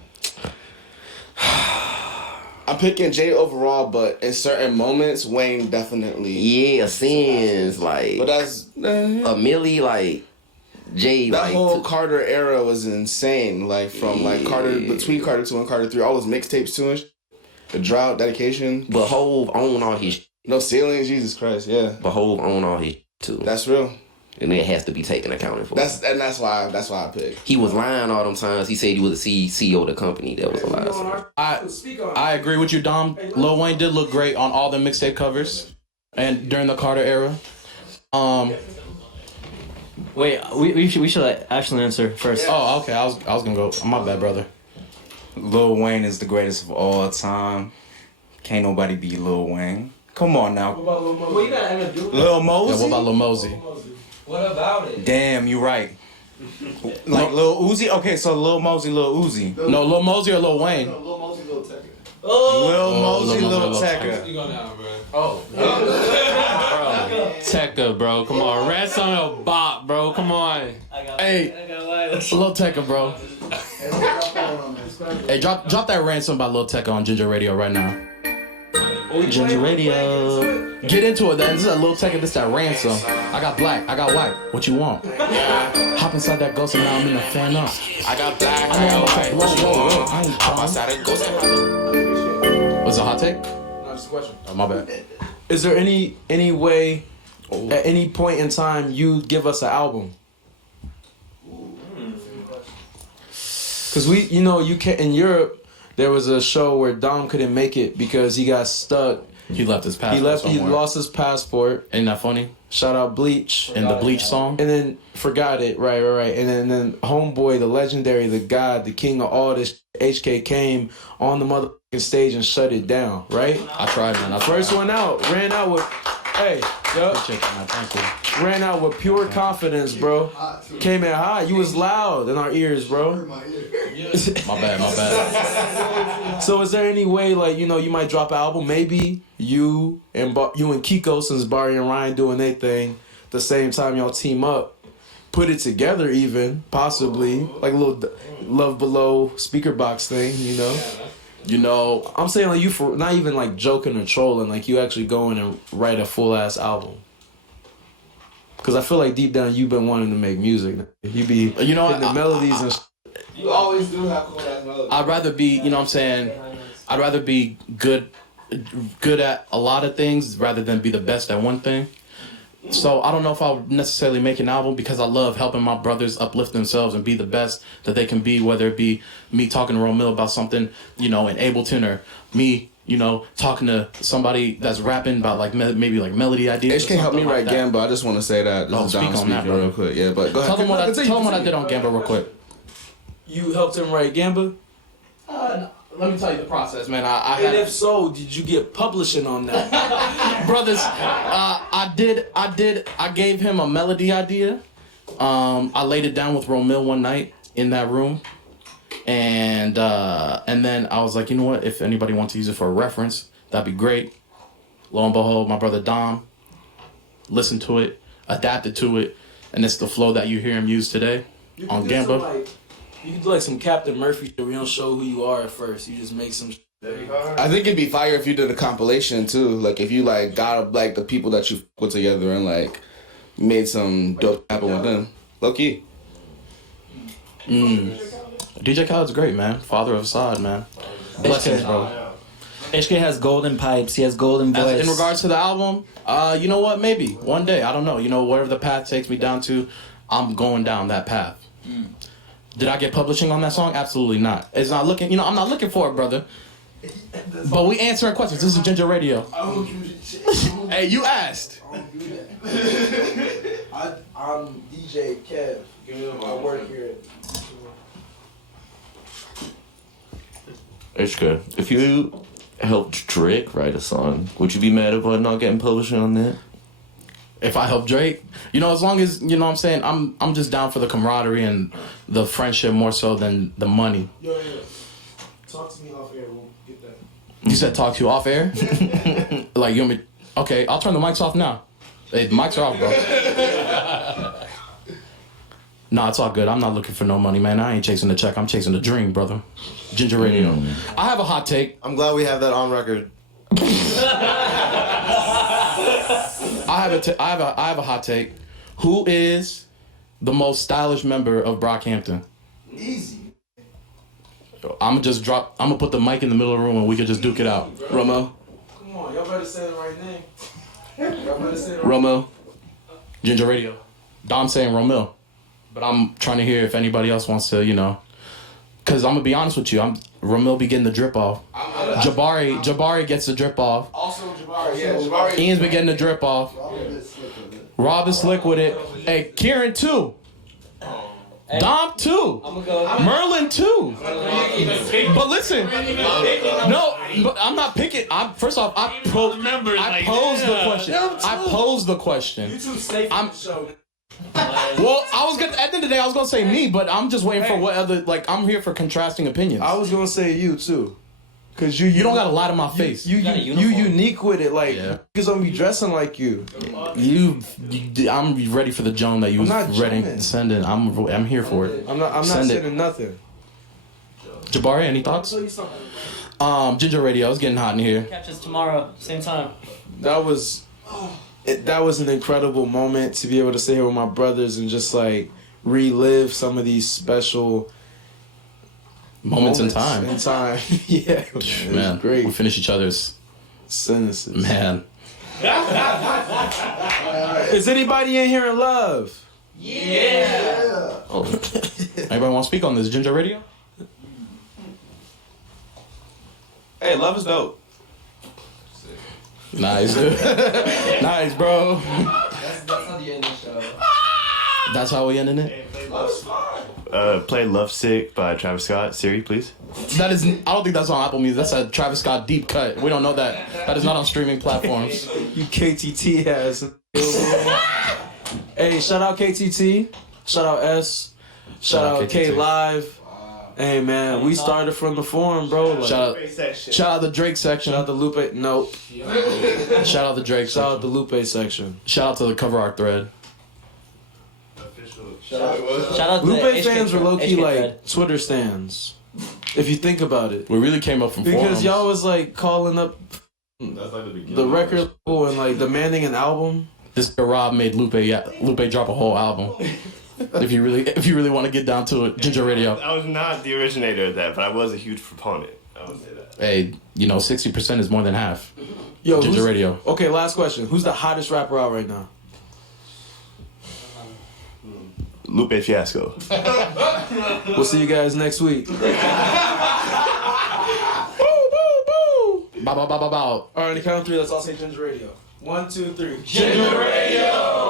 I'm picking Jay overall, but in certain moments, Wayne definitely. Yeah, sins like. But that's a Millie like. Jay, that like, whole Carter era was insane. Like from like Carter between Carter 2 and Carter 3, all those mixtapes too and the drought, dedication. But Hov own all his. No ceilings, Jesus Christ, yeah. But Hov own all his too. That's real. And it has to be taken accounted for. That's why I picked. He was lying all them times. He said he was the CEO of the company. That was a lie. I agree with you, Dom. Lil Wayne did look great on all the mixtape covers, and during the Carter era. Wait, we should actually answer first. Oh, okay. I was gonna go. My bad, brother. Lil Wayne is the greatest of all time. Can't nobody beat Lil Wayne. Come on now. What about Lil Mosey? Well, you gotta end up doing Lil Mosey? Yeah, what about Lil Mosey? What about it? Damn, you right. Like Lil Uzi? Okay, so Lil Mosey, Lil Uzi. No, Lil Mosey or Lil Wayne? No, Lil Mosey, Lil Tecca. Lil Mosey, Lil Tecca. You go down, bro. Bro, Tekka, bro. Come on. Rest on a bop, bro. Come on. Hey, Lil Tecca, bro. Hey, drop that ransom by Lil Tecca on Ginger Radio right now. Ginger Radio. Get into it, then. This is a little second. This that ransom. I got black. I got white. What you want? Hop inside that ghost and now I'm in the fan up. I got black, I got white. What you want? I ain't I'm outside of ghost and Was it a hot take? No, just a question. Oh, my bad. Is there any way, at any point in time, you give us an album? Because you can in Europe. There was a show where Dom couldn't make it because he got stuck. He left his passport. He lost his passport. Ain't that funny? Shout out Bleach. In the Bleach song. And then forgot it. Right. And then Homeboy, the legendary, the god, the king of all this, HK came on the motherfucking stage and shut it down. Right. I tried, man. First one out. Ran out with. Hey, yo. Thank you. Ran out with pure confidence, bro. Came in hot. You was loud in our ears, bro. My bad. So is there any way, like, you might drop an album? Maybe you and Kiko, since Barry and Ryan doing their thing, the same time y'all team up, put it together even, possibly, like a little Love Below speaker box thing, I'm saying, like, you for not even like joking or trolling, like you actually go in and write a full ass album. Cause I feel like deep down you've been wanting to make music. You be hitting the melodies and. You always do have cool ass melodies. I'd rather be, I'd rather be good at a lot of things rather than be the best at one thing. So I don't know if I would necessarily make an album because I love helping my brothers uplift themselves and be the best that they can be, whether it be me talking to Romil about something, in Ableton, or me, talking to somebody that's rapping about like maybe like melody ideas. HK helped me write Gamba. I just want to say that. This is Dom speak on that, speaking real quick. Yeah, but go ahead. Tell them what I did on Gamba real quick. You helped him write Gamba? Let me tell you the process, man. And if so, did you get publishing on that? Brothers, I gave him a melody idea. I laid it down with Romil one night in that room. And then I was like, you know what? If anybody wants to use it for a reference, that'd be great. Lo and behold, my brother Dom listened to it, adapted to it, and it's the flow that you hear him use today on Gamba. You could do like some Captain Murphy shit where you don't show who you are at first. You just make some shit. I think it'd be fire if you did a compilation too. Like if you like got like the people that you put together and like made some dope happen with them. Low key. DJ Khaled's great, man. Father of Assad, man. Blessings, bro. HK has golden pipes. He has golden voice. In regards to the album, you know what? Maybe one day. I don't know. Wherever the path takes me down to, I'm going down that path. Did I get publishing on that song? Absolutely not. It's not looking. I'm not looking for it, brother. But we answering questions. This is Ginger Radio. Hey, you asked. I'm DJ Kev. I work here. HK, if you helped Drake write a song, would you be mad about not getting publishing on that? If I help Drake, as long as what I'm saying, I'm just down for the camaraderie and the friendship more so than the money. Yo. Talk to me off air. We'll get that. You said talk to you off air? Like you want me? Okay, I'll turn the mics off now. Hey, the mics are off, bro. Nah, it's all good. I'm not looking for no money, man. I ain't chasing the check. I'm chasing the dream, brother. Ginger Radio. I have a hot take. I'm glad we have that on record. I have a hot take. Who is the most stylish member of Brockhampton? Easy. I'm gonna put the mic in the middle of the room and we can just duke it out. Romo. Come on, y'all better say the right name. Romo. Ginger Radio. Dom saying Romil. But I'm trying to hear if anybody else wants to, Because I'm going to be honest with you. Romil be getting the drip off. Jabari gets the drip off. Also Jabari, yeah. Jabari. Ian's been getting the drip off. Rob is slick with it. Hey, Kieran too. Dom too. Merlin too. But listen, no, but I'm not picking. First off, I posed the question. You too safe for the show. Well, at the end of the day, I was gonna say me, but I'm just waiting for what other. I'm here for contrasting opinions. I was gonna say you too, cause you don't got a lot in my face. You unique with it, like niggas don't be dressing like you. I'm ready for the Joan that you was ready to send in. I'm here for it. I'm not sending nothing. Jabari, any thoughts? Ginger Radio is getting hot in here. Catch us tomorrow, same time. That was an incredible moment to be able to sit here with my brothers and just like relive some of these special Moments in time. Yeah, Man, great. we finish each other's sentences. Man. Is anybody in here in love? Yeah. Oh. Anybody want to speak on this Ginger Radio? Hey, love is dope. Nice. Nice, bro. That's how the end of the show. That's how we ending it? Play Love Sick by Travis Scott. Siri, please. That is, I don't think that's on Apple Music. That's a Travis Scott deep cut. We don't know that. That is not on streaming platforms. You KTT has. Hey, shout out KTT. Shout out S. Shout out K Live. Hey man, we started from the forum, bro. Like, shout out the Drake section. Shout out the Lupe. Nope. Shout out the Drake section. Shout out the Lupe section. Shout out to the cover art thread. Shout out to Lupe the fans were low key HK like thread. Twitter stands. If you think about it, we really came up from because forums. y'all was like calling up the record label and like demanding an album. This Rob made Lupe drop a whole album. if you really want to get down to it, Ginger Radio. I was not the originator of that, but I was a huge proponent. I would say that. Hey, 60% is more than half. Yo, Ginger Radio. Okay, last question. Who's the hottest rapper out right now? Lupe Fiasco. We'll see you guys next week. Bow, bow, bow, bow, bow. All right, on the count of three, let's all say Ginger Radio. 1, 2, 3. Ginger Radio.